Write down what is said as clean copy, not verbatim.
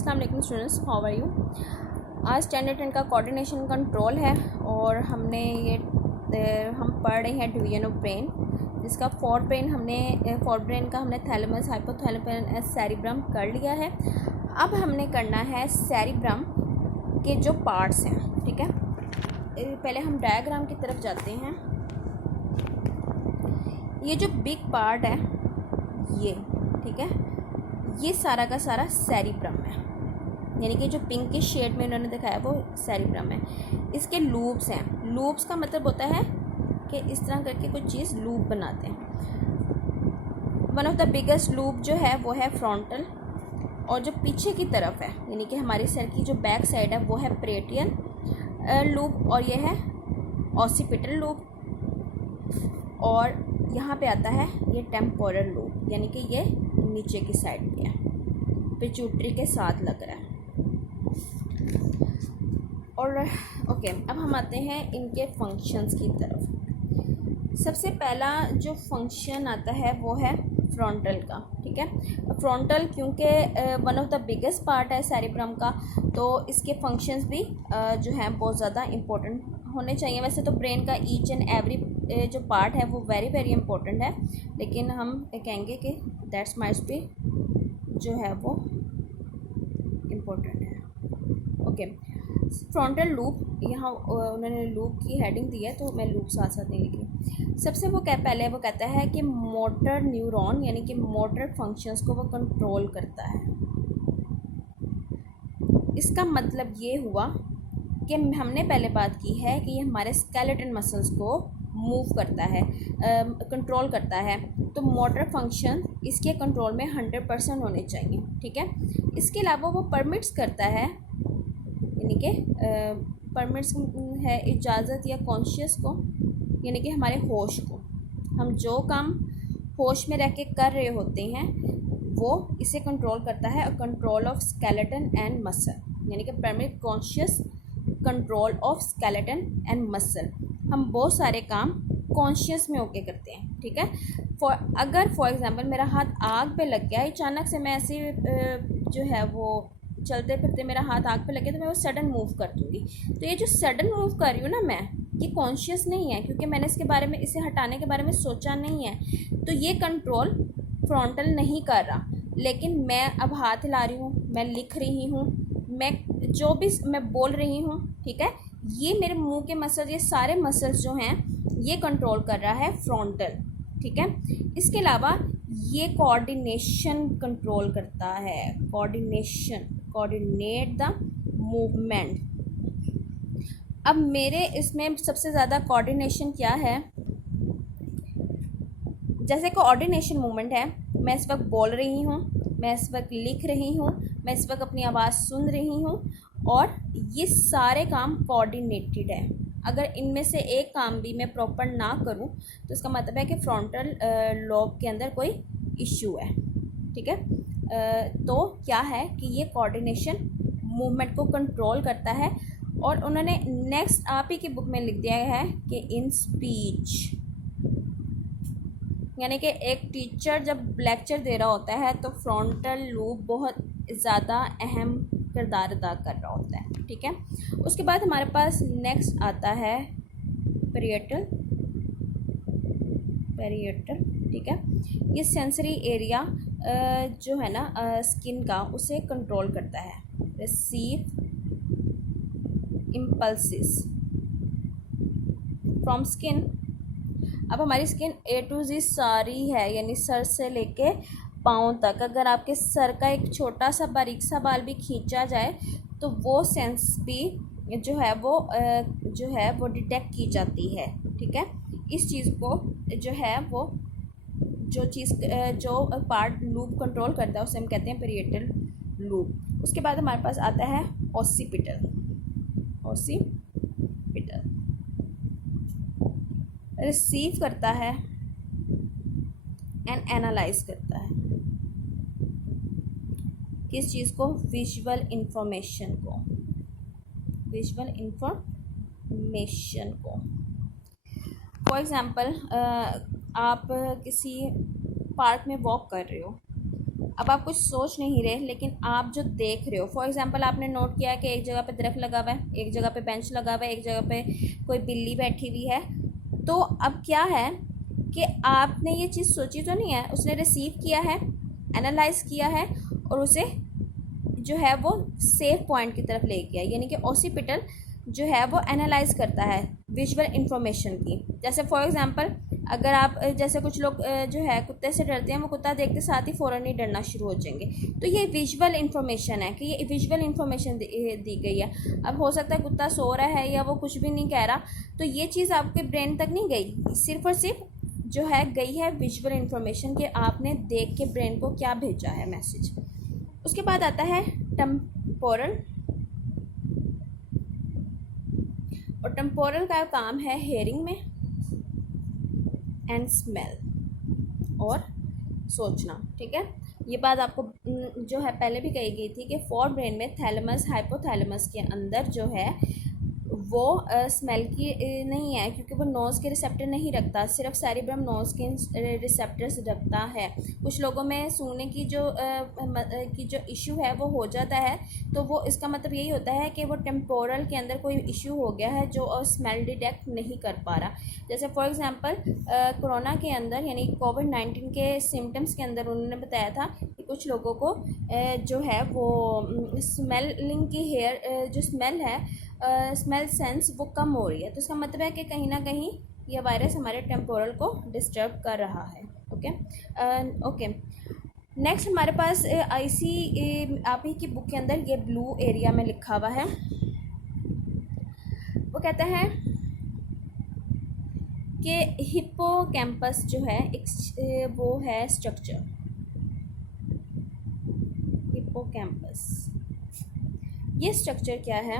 अस्सलाम वालेकुम students, how are you. आज स्टैंडर्ड 10 का कोऑर्डिनेशन कंट्रोल है और हम पढ़ रहे हैं डिवीजन ऑफ ब्रेन, जिसका फोर ब्रेन का हमने थैलेमस, हाइपोथैलेमस, सेरिब्रम कर लिया है। अब हमने करना है सेरिब्रम के जो पार्ट्स हैं, ठीक है। पहले हम डायग्राम की तरफ जाते हैं। ये जो बिग पार्ट है ये, ठीक है, ये सारा का सारा सेरिब्रम है, यानी कि जो पिंकिश शेड में उन्होंने दिखाया वो सेरिब्रम है। इसके लूप्स हैं। लूप्स का मतलब होता है कि इस तरह करके कुछ चीज़ लूप बनाते हैं। One of the biggest loop जो है वो है फ्रंटल, और जो पीछे की तरफ है यानी कि हमारे सर की जो बैक साइड है वो है पेरियटल लूप, और ये है ऑसिपिटल लूप, और यहाँ पे आता है ये टेम्पोरल लूप, यानी कि ये नीचे की साइड पे है, पिट्यूटरी के साथ लग रहा है। और ओके, अब हम आते हैं इनके फंक्शंस की तरफ। सबसे पहला जो फंक्शन आता है वो है फ्रंटल का, ठीक है। फ्रंटल क्योंकि one of the biggest part है सेरिब्रम का, तो इसके फंक्शंस भी जो हैं बहुत ज़्यादा इम्पोर्टेंट होने चाहिए। वैसे तो ब्रेन का ईच एंड एवरी जो पार्ट है वो वेरी वेरी इंपॉर्टेंट है, लेकिन हम कहेंगे कि दैट्स माइट बी जो है वो इम्पोर्टेंट है। ओके, फ्रंटल लूप, यहाँ उन्होंने लूप की हेडिंग दी है तो मैं लूप साथ साथ नहीं लिखी। सबसे पहले वो कहता है कि मोटर न्यूरॉन, यानी कि मोटर फंक्शंस को वो कंट्रोल करता है। इसका मतलब ये हुआ कि हमने पहले बात की है कि ये हमारे स्केलेटन मसल्स को मूव करता है, कंट्रोल करता है, तो मोटर फंक्शन इसके कंट्रोल में 100% होने चाहिए, ठीक है। इसके अलावा वो परमिट्स करता है, यानी कि परमिट्स है इजाज़त या कॉन्शियस को, यानी कि हमारे होश को। हम जो काम होश में रह के कर रहे होते हैं वो इसे कंट्रोल करता है। Control of skeleton and muscle, यानी कि permit conscious control of skeleton and muscle. हम बहुत सारे काम कॉन्शियस में होके करते हैं, ठीक है। अगर फॉर एग्जांपल मेरा हाथ आग पे लग गया, अचानक से मैं ऐसे जो है वो चलते फिरते मेरा हाथ आग पे लग गया, तो मैं वो सडन मूव कर दूँगी। तो ये जो सडन मूव कर रही हूँ ना मैं, ये कॉन्शियस नहीं है, क्योंकि मैंने इसके बारे में, इसे हटाने के बारे में सोचा नहीं है, तो ये कंट्रोल फ्रंटल नहीं कर रहा। लेकिन मैं अब हाथ हिला रही हूँ, मैं लिख रही हूँ, मैं जो भी मैं बोल रही हूँ, ठीक है, ये मेरे मुंह के मसल, ये सारे मसल्स जो हैं ये कंट्रोल कर रहा है फ्रंटल, ठीक है। इसके अलावा ये कोऑर्डिनेशन कंट्रोल करता है, कोऑर्डिनेट द मूवमेंट। अब मेरे इसमें सबसे ज़्यादा कोऑर्डिनेशन क्या है, जैसे कोऑर्डिनेशन मूवमेंट है, मैं इस वक्त बोल रही हूँ, मैं इस वक्त लिख रही हूँ, मैं इस वक्त अपनी आवाज़ सुन रही हूँ, और ये सारे काम कोऑर्डिनेटेड है। अगर इनमें से एक काम भी मैं प्रॉपर ना करूँ तो इसका मतलब है कि फ्रंटल लोब के अंदर कोई इश्यू है, ठीक है। तो क्या है कि ये कोऑर्डिनेशन मूवमेंट को कंट्रोल करता है। और उन्होंने नेक्स्ट आप ही की बुक में लिख दिया है कि इन स्पीच, यानी कि एक टीचर जब लेक्चर दे रहा होता है तो फ्रंटल लूप बहुत ज़्यादा अहम किरदार अदा कर रहा होता है, ठीक है। उसके बाद हमारे पास नेक्स्ट आता है पेरियटल, ठीक है। ये सेंसरी एरिया जो है ना स्किन का, उसे कंट्रोल करता है। Receive impulses from skin. अब हमारी स्किन A to Z सारी है, यानी सर से लेके पाँव तक। अगर आपके सर का एक छोटा सा बारीक सा बाल भी खींचा जाए तो वो सेंस भी जो है वो डिटेक्ट की जाती है, ठीक है। इस चीज़ को जो है वो जो पार्ट लूप कंट्रोल करता है उसे हम कहते हैं पेरियटल लूप। उसके बाद हमारे पास आता है ऑसिपिटल। रिसीव करता है एंड एनालाइज करता है, किस चीज़ को, विजुअल इंफॉर्मेशन को। फॉर एग्ज़ाम्पल आप किसी पार्क में वॉक कर रहे हो, अब आप कुछ सोच नहीं रहे, लेकिन आप जो देख रहे हो, फॉर एग्जांपल आपने नोट किया कि एक जगह पे दरख्त लगा हुआ है, एक जगह पे बेंच लगा हुआ है, एक जगह पे कोई बिल्ली बैठी हुई है। तो अब क्या है कि आपने ये चीज़ सोची तो नहीं है, उसने रिसीव किया है, एनालाइज किया है और उसे जो है वो सेफ पॉइंट की तरफ ले गया। यानी कि ऑसिपिटल जो है वो एनालाइज करता है विजुअल इंफॉर्मेशन की। जैसे फॉर एग्जांपल अगर आप जैसे कुछ लोग जो है कुत्ते से डरते हैं, वो कुत्ता देखते साथ ही फ़ौरन ही डरना शुरू हो जाएंगे। तो ये विजुअल इंफॉर्मेशन है कि ये विजुअल इंफॉर्मेशन दी गई है। अब हो सकता है कुत्ता सो रहा है या वो कुछ भी नहीं कह रहा, तो ये चीज़ आपके ब्रेन तक नहीं गई, सिर्फ और सिर्फ जो है गई है विजुअल इंफॉर्मेशन कि आपने देख के ब्रेन को क्या भेजा है मैसेज। उसके बाद आता है टेम्पोरल, और टेम्पोरल का काम है हेयरिंग में एंड स्मेल और सोचना। ठीक है, ये बात आपको जो है पहले भी कही गई थी कि फोर ब्रेन में थैलेमस हाइपोथैलेमस के अंदर जो है वो स्मेल की नहीं है, क्योंकि वो नोज़ के रिसेप्टर नहीं रखता, सिर्फ सेरिब्रम नोज़ के रिसेप्टर्स रखता है। कुछ लोगों में सूंघने की जो इशू है वो हो जाता है, तो वो इसका मतलब यही होता है कि वो टेम्पोरल के अंदर कोई इशू हो गया है जो स्मेल डिटेक्ट नहीं कर पा रहा। जैसे फॉर एग्जांपल कोरोना के अंदर यानी कोविड-19 के सिम्टम्स के अंदर उन्होंने बताया था कि कुछ लोगों को जो है वो स्मेलिंग की हेयर जो स्मेल है स्मेल सेंस वो कम हो रही है। तो इसका मतलब है कि कहीं ना कहीं ये वायरस हमारे टेम्पोरल को डिस्टर्ब कर रहा है। ओके, नेक्स्ट हमारे पास आईसी आप ही की बुक के अंदर ये ब्लू एरिया में लिखा हुआ है। वो कहता है कि हिप्पोकैम्पस जो है एक वो है स्ट्रक्चर, हिप्पोकैम्पस ये स्ट्रक्चर क्या है?